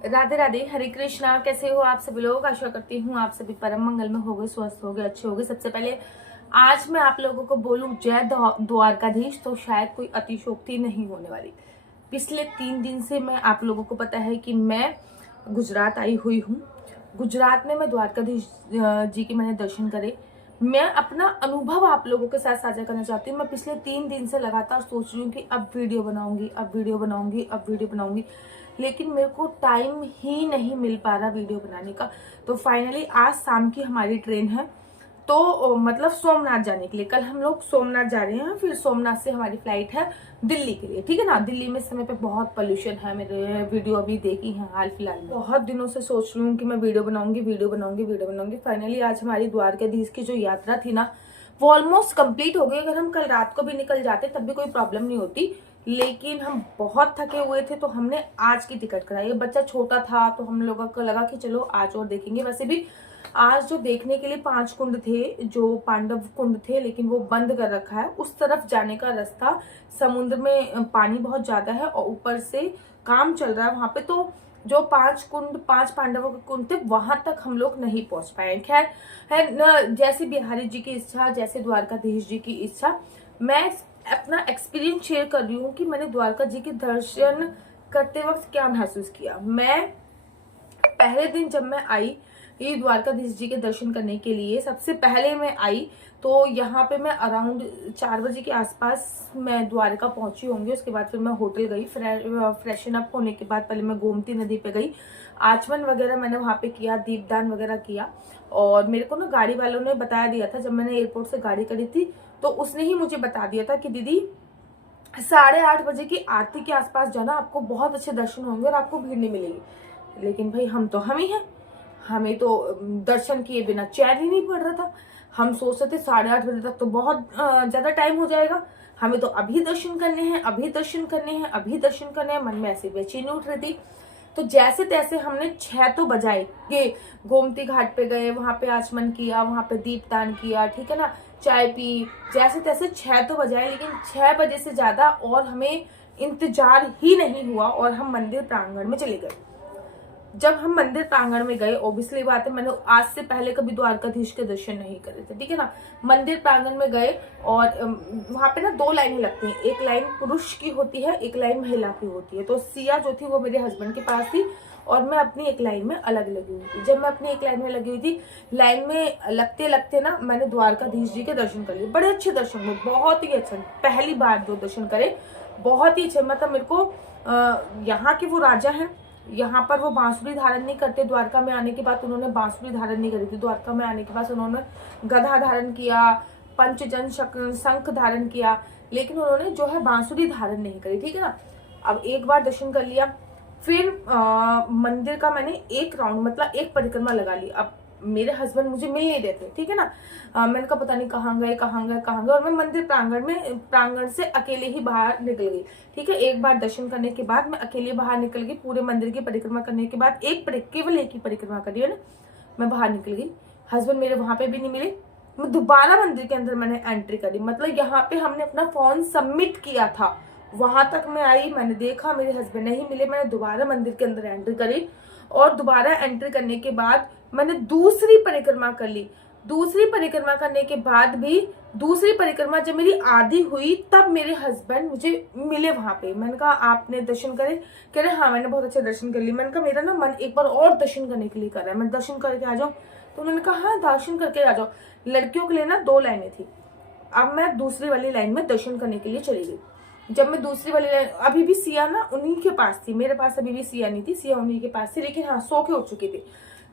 राधे राधे, हरे कृष्णा। कैसे हो आप सभी लोग? आशा करती हूँ आप सभी परम मंगल में होगे, स्वस्थ होगे, अच्छे होगे। सबसे पहले आज मैं आप लोगों को बोलूं जय द्वारकाधीश, तो शायद कोई अतिशोक्ति नहीं होने वाली। पिछले 3 दिन से मैं आप लोगों को पता है कि मैं गुजरात आई हुई हूँ। गुजरात में मैं द्वारकाधीश जी के मैंने दर्शन करे। मैं अपना अनुभव आप लोगों के साथ साझा करना चाहती हूँ। मैं पिछले 3 दिन से लगातार सोच रही हूँ कि अब वीडियो बनाऊंगी, अब वीडियो बनाऊंगी, अब वीडियो बनाऊंगी, लेकिन मेरे को टाइम ही नहीं मिल पा रहा वीडियो बनाने का। तो फाइनली आज शाम की हमारी ट्रेन है, तो मतलब सोमनाथ जाने के लिए। कल हम लोग सोमनाथ जा रहे हैं, फिर सोमनाथ से हमारी फ्लाइट है दिल्ली के लिए, ठीक है ना। दिल्ली में इस समय पे बहुत पोल्यूशन है। मेरे वीडियो अभी देखी है हाल फिलहाल में। बहुत दिनों से सोच रही हूँ कि मैं वीडियो बनाऊंगी, वीडियो बनाऊंगी, वीडियो बनाऊंगी। फाइनली आज हमारी द्वारकाधीश की जो यात्रा थी ना, वो ऑलमोस्ट कंप्लीट हो गई। अगर हम कल रात को भी निकल जाते तब भी कोई प्रॉब्लम नहीं होती, लेकिन हम बहुत थके हुए थे तो हमने आज की टिकट कराई। बच्चा छोटा था तो हम लोगों को लगा कि चलो आज और देखेंगे। वैसे भी आज जो देखने के लिए 5 कुंड थे, जो पांडव कुंड थे, लेकिन वो बंद कर रखा है। उस तरफ जाने का रास्ता, समुद्र में पानी बहुत ज्यादा है और ऊपर से काम चल रहा है वहां पे, तो जो 5 पांडवों के कुंड थे वहां तक हम लोग नहीं पहुंच पाए। खैर है न, जैसे बिहारी जी की इच्छा, जैसे द्वारकाधीश जी की इच्छा। मैं अपना एक्सपीरियंस शेयर कर रही हूँ कि मैंने द्वारका जी के दर्शन करते वक्त क्या महसूस किया। मैं पहले दिन जब मैं आई ये द्वारकाधीश जी के दर्शन करने के लिए, सबसे पहले मैं आई तो यहाँ पे मैं अराउंड 4 बजे के आसपास मैं द्वारका पहुंची होंगी। उसके बाद फिर मैं होटल गई। फ्रेशन अप होने के बाद पहले मैं गोमती नदी पे गई, आचमन वगैरह मैंने वहां पे किया, दीपदान वगैरह किया। और मेरे को ना गाड़ी वालों ने बताया दिया था, जब मैंने एयरपोर्ट से गाड़ी करी थी तो उसने ही मुझे बता दिया था कि दीदी 8:30 बजे की आरती के आसपास जाना, आपको बहुत अच्छे दर्शन होंगे और आपको भीड़ नहीं मिलेगी। लेकिन भाई हम ही हैं, हमें तो दर्शन किए बिना चैन ही नहीं पड़ रहा था। हम सोच रहे थे 8:30 बजे तक तो बहुत ज्यादा टाइम हो जाएगा, हमें तो अभी दर्शन करने हैं, अभी दर्शन करने हैं, अभी दर्शन करने हैं। मन में ऐसी बेचैनी उठ रही थी। तो जैसे तैसे हमने 6 तो बजाए कि गोमती घाट पे गए, वहां पे आचमन किया, वहां पे दीपदान किया, ठीक है ना, चाय पी, जैसे तैसे 6 तो बजाए। लेकिन 6 बजे से ज्यादा और हमें इंतजार ही नहीं हुआ और हम मंदिर प्रांगण में चले गए। जब हम मंदिर प्रांगण में गए, ऑब्वियसली बात है मैंने आज से पहले कभी द्वारकाधीश के दर्शन नहीं करे थे, ठीक है ना। मंदिर प्रांगण में गए और वहां पे ना 2 लाइनें लगती हैं। एक लाइन पुरुष की होती है, एक लाइन महिला की होती है। तो सिया जो थी वो मेरे हस्बैंड के पास थी और मैं अपनी एक लाइन में अलग लगी हुई थी। जब मैं अपनी एक लाइन में लगी हुई थी, लाइन में लगते लगते ना मैंने द्वारकाधीश जी के दर्शन कर लिए। बड़े अच्छे दर्शन हुए, बहुत ही अच्छे। पहली बार जो दर्शन करे बहुत ही अच्छे। मतलब मेरे को यहाँ के वो राजा हैं, यहाँ पर वो बांसुरी धारण नहीं करते। द्वारका में आने के बाद उन्होंने बांसुरी धारण नहीं करी थी। द्वारका में आने के बाद उन्होंने गधा धारण किया, पंचजन शंख धारण किया, लेकिन उन्होंने जो है बांसुरी धारण नहीं करी, ठीक है ना। अब एक बार दर्शन कर लिया, फिर मंदिर का मैंने एक राउंड मतलब एक परिक्रमा लगा ली। अब मेरे हस्बैंड मुझे मिल नहीं देते, ठीक है ना। मैंने कहा पता नहीं कहाँ गए कहाँ गए कहाँ गए, और मैं मंदिर प्रांगण से अकेले ही बाहर निकल गई, ठीक है। एक बार दर्शन करने के बाद मैं अकेले बाहर निकल गई। पूरे मंदिर की परिक्रमा करने के बाद केवल एक ही परिक्रमा करी है ना, मैं बाहर निकल गई। हस्बैंड मेरे वहां पे भी नहीं मिले। मैं दोबारा मंदिर के अंदर मैंने एंट्री करी। मतलब यहाँ पे हमने अपना फोन सबमिट किया था, वहां तक मैं आई, मैंने देखा मेरे हस्बैंड नहीं मिले। मैंने दोबारा मंदिर के अंदर एंट्री करी और दोबारा एंट्री करने के बाद मैंने दूसरी परिक्रमा कर ली। दूसरी परिक्रमा करने के बाद भी, दूसरी परिक्रमा जब मेरी आधी हुई तब मेरे हस्बैंड मुझे मिले वहां पे। मैंने कहा आपने दर्शन करे? कह रहे हाँ मैंने बहुत अच्छे दर्शन कर लिए। मैंने कहा मेरा ना मन एक बार और दर्शन करने के लिए कर रहा है, मैं दर्शन करके आ जाऊं? तो उन्होंने कहा हाँ दर्शन करके आ जाओ। लड़कियों के लिए ना 2 लाइनें थी। अब मैं दूसरी वाली लाइन में दर्शन करने के लिए चली गई। जब मैं दूसरी वाली लाइन, अभी भी सिया ना उन्हीं के पास थी, मेरे पास अभी भी सिया नहीं थी, सिया उन्हीं के पास थी, लेकिन हाँ सो के उठ चुकी थी।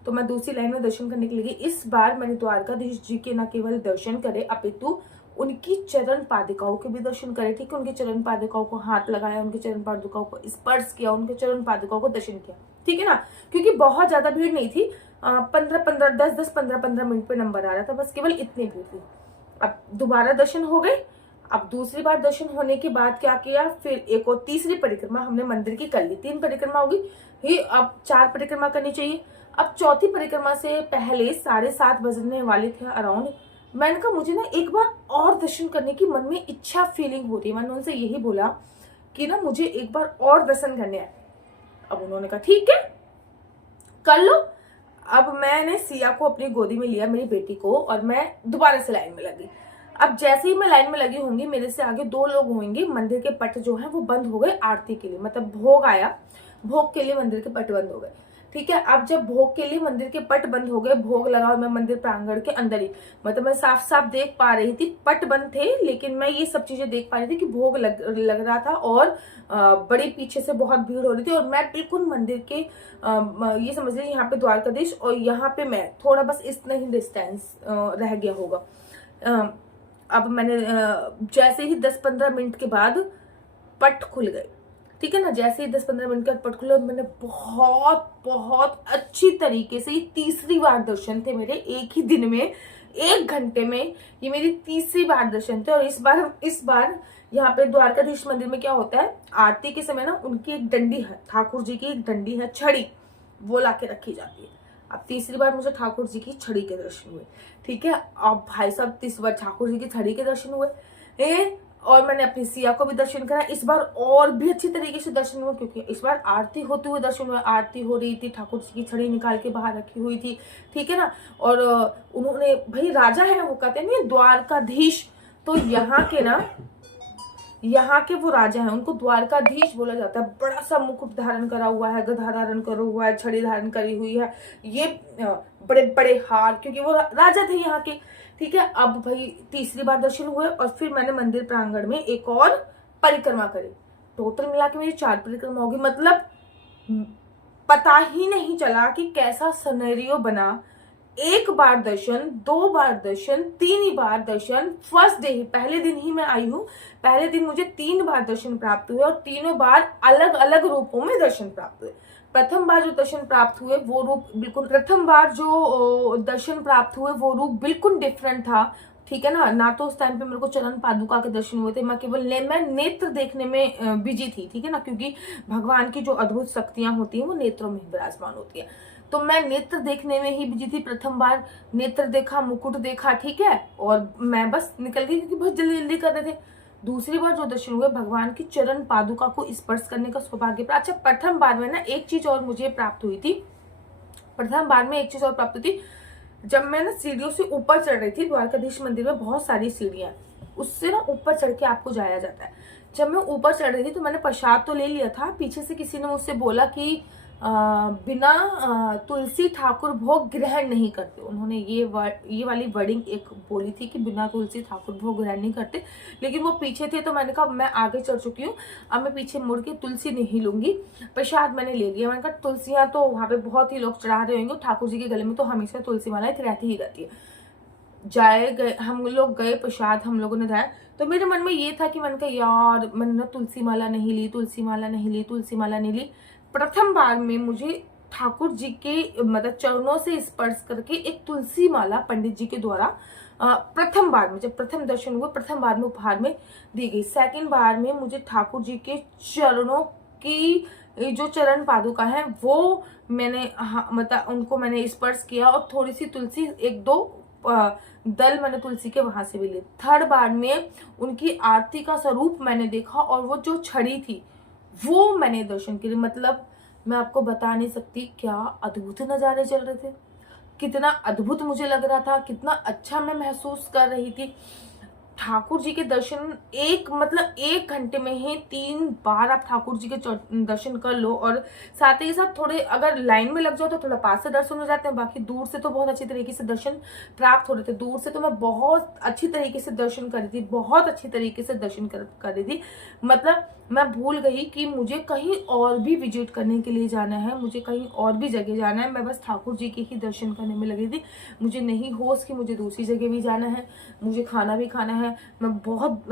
तो मैं दूसरी लाइन में दर्शन करने के लिए गई। इस बार मैंने द्वारकाधीश जी के न केवल दर्शन करे अपितु उनकी चरण पादिकाओं के भी दर्शन करे, ठीक है। उनके चरण पादिकाओं को हाथ लगाया, उनके चरण पादिकाओं को स्पर्श किया, उनके चरण पादिकाओं को दर्शन किया, ठीक है ना। क्योंकि बहुत ज्यादा भीड़ नहीं थी, 10-15 मिनट पे नंबर आ रहा था, बस केवल इतनी भीड़ थी। अब दोबारा दर्शन हो गए। अब दूसरी बार दर्शन होने के बाद क्या किया, फिर एक और तीसरी परिक्रमा हमने मंदिर की कर ली। 3 परिक्रमा होगी ही, अब 4 परिक्रमा करनी चाहिए। अब चौथी परिक्रमा से पहले 7:30 बजने वाले थे अराउंड। मैंने कहा मुझे ना एक बार और दर्शन करने की मन में इच्छा फीलिंग हो रही है। मैंने उनसे यही बोला कि ना मुझे एक बार और दर्शन करने हैं। अब उन्होंने कहा ठीक है कर लो। अब मैंने सिया को अपनी गोदी में लिया, मेरी बेटी को, और मैं दोबारा से लाइन में लगी। अब जैसे ही मैं लाइन में लगी होंगी, मेरे से आगे 2 लोग होंगे, मंदिर के पट जो है वो बंद हो गए आरती के लिए, मतलब भोग आया, भोग के लिए मंदिर के पट बंद हो गए। ठीक है, अब जब भोग के लिए मंदिर के पट बंद हो गए, भोग लगा और मैं मंदिर प्रांगण के अंदर ही, मतलब मैं साफ साफ देख पा रही थी, पट बंद थे लेकिन मैं ये सब चीजें देख पा रही थी कि भोग लग रहा था और बड़ी पीछे से बहुत भीड़ हो रही थी, और मैं बिल्कुल मंदिर के ये समझ लीजिए यहाँ पे द्वारकाधीश और यहाँ पे मैं थोड़ा बस इतना ही डिस्टेंस रह गया होगा। अब मैंने जैसे ही 10-15 मिनट के बाद पट खुल गए, ठीक है ना, जैसे ही 10-15 मिनट का पट खुला, मैंने बहुत बहुत अच्छी तरीके से, ये तीसरी बार दर्शन थे मेरे एक ही दिन में, 1 घंटे में, ये मेरी तीसरी बार दर्शन थे। और इस बार यहाँ पे द्वारकाधीश मंदिर में क्या होता है, आरती के समय ना उनकी एक डंडी है, ठाकुर जी की एक डंडी है, छड़ी, वो लाके रखी जाती है। अब तीसरी बार मुझे ठाकुर जी की छड़ी के दर्शन हुए, ठीक है। अब भाई साहब तीसरी बार ठाकुर जी की छड़ी के दर्शन हुए, और मैंने अपनी सिया को भी दर्शन करा। इस बार और भी अच्छी तरीके से दर्शन हुआ, क्योंकि इस बार आरती होते हुए दर्शन हुआ, आरती हो रही थी, ठाकुर जी की छड़ी निकाल के बाहर रखी हुई थी, ठीक है ना। और उन्होंने, भाई राजा है वो, कहते हैं ना द्वारकाधीश, तो यहाँ के वो राजा हैं, उनको द्वारकाधीश बोला जाता है। बड़ा सा मुकुट धारण करा हुआ है, गधा धारण करा हुआ है, छड़ी धारण करी हुई है, ये बड़े बड़े हार, क्योंकि वो राजा थे यहाँ के, ठीक है। अब भाई तीसरी बार दर्शन हुए और फिर मैंने मंदिर प्रांगण में एक और परिक्रमा करी। टोटल मिला के मेरी 4 परिक्रमा होगी, मतलब पता ही नहीं चला कि कैसा सिनेरियो बना। 1 बार दर्शन, 2 बार दर्शन, 3 बार दर्शन, फर्स्ट डे ही, पहले दिन ही मैं आई हूँ, पहले दिन मुझे 3 बार दर्शन प्राप्त हुए, और तीनों बार अलग अलग रूपों में दर्शन प्राप्त हुए। प्रथम बार जो दर्शन प्राप्त हुए वो रूप बिल्कुल, प्रथम बार जो दर्शन प्राप्त हुए वो रूप बिल्कुल डिफरेंट था, ठीक है ना तो उस टाइम पे मेरे को चरण पादुका के दर्शन हुए थे, मैं केवल मैं नेत्र देखने में बिजी थी, ठीक है ना, क्योंकि भगवान की जो अद्भुत शक्तियां होती हैं वो नेत्रों में विराजमान होती है, तो मैं नेत्र देखने में ही बिजी थी। प्रथम बार नेत्र देखा, मुकुट देखा, ठीक है, और मैं बस निकल गई क्योंकि बहुत जल्दी जल्दी कर रहे थे। दूसरी बार जो दर्शन हुए, भगवान की चरण पादुका को स्पर्श करने का सौभाग्य प्राप्त। अच्छा, प्रथम बार में ना एक चीज और मुझे प्राप्त हुई थी, प्रथम बार में एक चीज और प्राप्त हुई थी, जब मैं ना सीढ़ियों से ऊपर चढ़ रही थी, द्वारकाधीश मंदिर में बहुत सारी सीढ़ियां, उससे ना ऊपर चढ़ के आपको जाया जाता है। जब मैं ऊपर चढ़ रही थी तो मैंने प्रसाद तो ले लिया था, पीछे से किसी ने मुझसे बोला कि बिना तुलसी ठाकुर भोग ग्रहण नहीं करते। उन्होंने ये वाली वर्डिंग एक बोली थी कि बिना तुलसी ठाकुर भोग ग्रहण नहीं करते, लेकिन वो पीछे थे तो मैंने कहा मैं आगे चढ़ चुकी हूँ, अब मैं पीछे मुड़ के तुलसी नहीं लूंगी। प्रसाद मैंने ले लिया, मैंने कहा तुलसियां तो वहां पे बहुत ही लोग चढ़ा रहे होंगे, ठाकुर जी के गले में तो हमेशा तुलसी माला रहती ही रहती है। हम लोग गए, प्रसाद हम लोगों ने खाया, तो मेरे मन में ये था कि मैंने कहा यार मैंने ना तुलसी माला नहीं ली, तुलसी माला नहीं ली, तुलसी माला नहीं ली। प्रथम बार में मुझे ठाकुर जी के मतलब चरणों से स्पर्श करके एक तुलसी माला पंडित जी के द्वारा प्रथम बार में, जब प्रथम दर्शन हुए, प्रथम बार में उपहार में दी गई। सेकंड बार में मुझे ठाकुर जी के चरणों की जो चरण पादुका है वो मैंने मतलब उनको मैंने स्पर्श किया, और थोड़ी सी तुलसी, 1-2 दल मैंने तुलसी के वहां से भी लिए। थर्ड बार में उनकी आरती का स्वरूप मैंने देखा, और वो जो छड़ी थी वो मैंने दर्शन किए। मतलब मैं आपको बता नहीं सकती क्या अद्भुत नजारे चल रहे थे, कितना अद्भुत मुझे लग रहा था, कितना अच्छा मैं महसूस कर रही थी। ठाकुर जी के दर्शन एक 1 घंटे में ही 3 बार आप ठाकुर जी के दर्शन कर लो, और साथ ही साथ थोड़े अगर लाइन में लग जाओ तो थोड़ा पास से दर्शन हो जाते हैं, बाकी दूर से तो बहुत अच्छी तरीके से दर्शन प्राप्त हो रहे थे। दूर से तो मैं बहुत अच्छी तरीके से दर्शन कर रही थी, बहुत अच्छी तरीके से दर्शन कर रही थी। मतलब मैं भूल गई कि मुझे कहीं और भी विजिट करने के लिए जाना है, मुझे कहीं और भी जगह जाना है, मैं बस ठाकुर जी के ही दर्शन करने में लगी थी। मुझे नहीं होश कि मुझे दूसरी जगह भी जाना है, मुझे खाना भी खाना है, मैं बहुत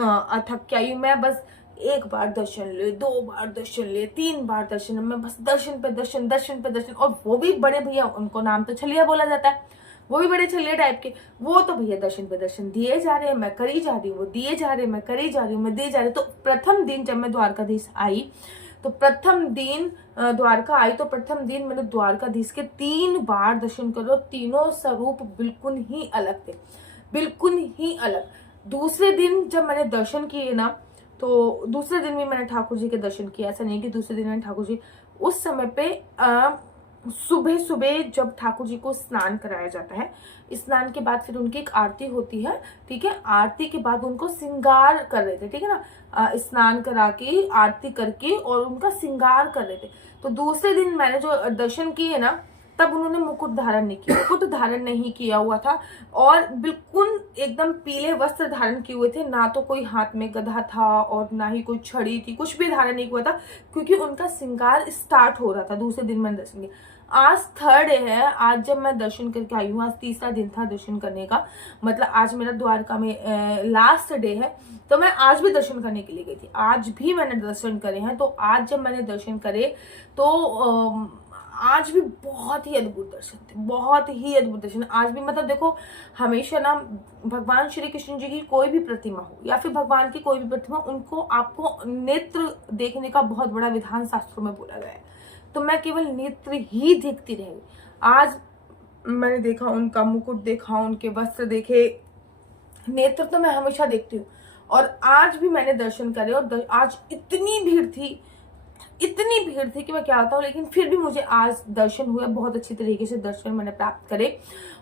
थक के आई हूँ। मैं बस 1 बार दर्शन ले, 2 बार दर्शन ले, 3 बार दर्शन, मैं बस दर्शन पे दर्शन, दर्शन पे दर्शन, और वो भी बड़े भैया, उनको नाम तो छलिया बोला जाता है, वो भी बड़े छलिया टाइप के, वो तो भैया दर्शन पे दर्शन दिए जा रहे हैं, मैं करी जा रही हूँ, वो दिए जा रहे हैं, मैं करी जा रही हूँ, मैं दिए जा रही हूँ। तो प्रथम दिन जब मैं द्वारकाधीश आई, तो प्रथम दिन द्वारका आई, तो प्रथम दिन मैंने द्वारकाधीश के 3 बार दर्शन करो, तीनों स्वरूप बिल्कुल ही अलग थे, बिल्कुल ही अलग। दूसरे दिन जब मैंने दर्शन किए ना, तो दूसरे दिन भी मैंने ठाकुर जी के दर्शन किया, ऐसा नहीं कि दूसरे दिन मैंने ठाकुर जी, उस समय पे सुबह सुबह जब ठाकुर जी को स्नान कराया जाता है, स्नान के बाद फिर उनकी एक आरती होती है, ठीक है। आरती के बाद उनको श्रृंगार कर रहे थे, ठीक है ना, स्नान करा के आरती करके और उनका श्रृंगार कर रहे थे। तो दूसरे दिन मैंने जो दर्शन किए ना, तब उन्होंने मुकुट धारण नहीं किया, मुकुट धारण नहीं किया हुआ था और बिल्कुल एकदम पीले वस्त्र धारण किए हुए थे। ना तो कोई हाथ में गधा था और ना ही कोई छड़ी थी, कुछ भी धारण नहीं हुआ था, क्योंकि उनका श्रृंगार स्टार्ट हो रहा था। दूसरे दिन मैंने दर्शन किया। आज थर्ड डे है, आज जब मैं दर्शन करके आई हूँ, आज तीसरा दिन था दर्शन करने का, मतलब आज मेरा द्वारका में लास्ट डे है। तो मैं आज भी दर्शन करने के लिए गई थी, आज भी मैंने दर्शन करे हैं। तो आज जब मैंने दर्शन करे तो आज भी बहुत ही अद्भुत दर्शन थे, बहुत ही अद्भुत दर्शन। आज भी मतलब देखो, हमेशा ना भगवान श्री कृष्ण जी की कोई भी प्रतिमा हो या फिर भगवान की कोई भी प्रतिमा, उनको आपको नेत्र देखने का बहुत बड़ा विधान शास्त्रों में बोला गया है। तो मैं केवल नेत्र ही देखती रह गई। आज मैंने देखा, उनका मुकुट देखा, उनके वस्त्र देखे। नेत्र तो मैं हमेशा देखती हूँ और आज भी मैंने दर्शन करे। और आज इतनी भीड़ थी कि मैं क्या बताऊँ, लेकिन फिर भी मुझे आज दर्शन हुए, बहुत अच्छी तरीके से दर्शन मैंने प्राप्त करे।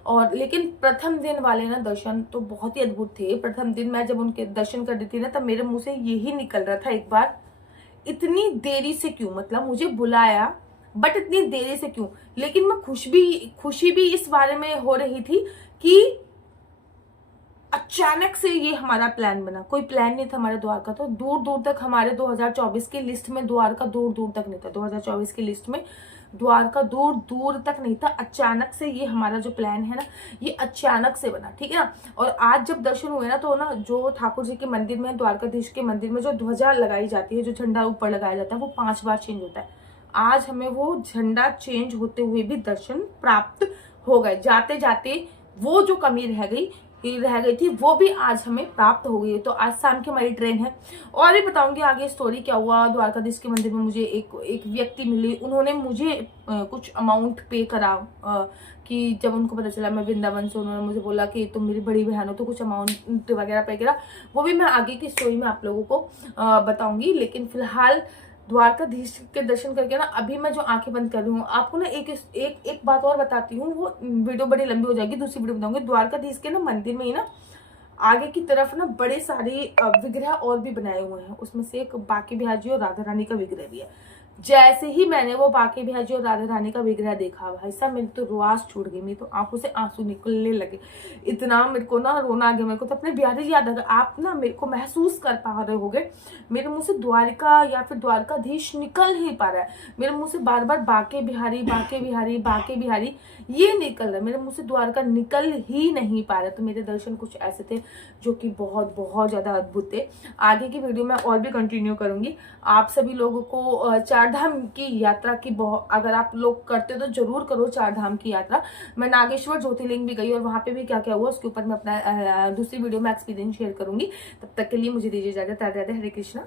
और लेकिन प्रथम दिन वाले ना दर्शन तो बहुत ही अद्भुत थे। प्रथम दिन मैं जब उनके दर्शन कर रही थी ना, तब मेरे मुंह से यही निकल रहा था एक बार, इतनी देरी से क्यों, मतलब मुझे बुलाया बट इतनी देरी से क्यों। लेकिन मैं खुशी भी इस बारे में हो रही थी कि अचानक से ये हमारा प्लान बना। कोई प्लान नहीं था हमारे द्वारका, तो दूर दूर तक हमारे 2024 की लिस्ट में द्वारका दूर दूर तक नहीं था। 2024 की लिस्ट में द्वारका दूर दूर तक नहीं था। अचानक से ये हमारा जो प्लान है ना, ये अचानक से बना, ठीक है ना। और आज जब दर्शन हुए ना, तो ना जो ठाकुर जी के मंदिर में, द्वारकाधीश के मंदिर में जो ध्वजा लगाई जाती है, जो झंडा ऊपर लगाया जाता है, वो 5 बार चेंज होता है। आज हमें वो झंडा चेंज होते हुए भी दर्शन प्राप्त हो गए। जाते जाते वो जो कमी रह गई थी, वो भी आज हमें प्राप्त हो गई है। तो आज शाम की हमारी ट्रेन है। और भी बताऊंगी आगे स्टोरी क्या हुआ। द्वारकाधीश के मंदिर में मुझे एक व्यक्ति मिली, उन्होंने मुझे कुछ अमाउंट पे करा, कि जब उनको पता चला मैं वृंदावन से, उन्होंने मुझे बोला कि तुम मेरी बड़ी बहन हो, तो कुछ अमाउंट वगैरह पे करा। वो भी मैं आगे की स्टोरी में आप लोगों को बताऊंगी। लेकिन फिलहाल द्वारकाधीश के दर्शन करके ना, अभी मैं जो आंखें बंद कर रही हूँ, आपको ना एक बात और बताती हूँ। वो वीडियो बड़ी लंबी हो जाएगी, दूसरी वीडियो बताऊंगी। द्वारकाधीश के ना मंदिर में ही ना आगे की तरफ ना बड़े सारे विग्रह और भी बनाए हुए हैं। उसमें से एक बांके बिहारी जी और राधा रानी का विग्रह भी है। जैसे ही मैंने वो बांके बिहारी जी और राधा रानी का विग्रह देखा, भाई साहब मेरी तो रुआस छूट गई, मेरी तो आंखों से आंसू निकलने लगे। इतना मेरे को ना रोना आ गया। मेरे को तो अपने बिहारी जी याद आ गया। आप ना मेरे को महसूस कर पा रहे होगे, मेरे मुंह से द्वारिका या फिर द्वारकाधीश निकल ही पा रहा है। मेरे मुंह से बार बार बांके बिहारी बांके बिहारी बांके बिहारी ये निकल रहा है, मेरे मुंह से द्वारका निकल ही नहीं पा रहा। तो मेरे दर्शन कुछ ऐसे थे जो कि बहुत बहुत ज्यादा अद्भुत थे। आगे की वीडियो में और भी कंटिन्यू करूंगी। आप सभी लोगों को चारधाम की यात्रा की अगर आप लोग करते हो तो जरूर करो चारधाम की यात्रा। मैं नागेश्वर ज्योतिर्लिंग भी गई और वहां पे भी क्या क्या हुआ उसके ऊपर मैं अपना दूसरी वीडियो में एक्सपीरियंस शेयर करूंगी। तब तक के लिए मुझे दीजिए इजाजत। राधे राधे, हरे कृष्णा।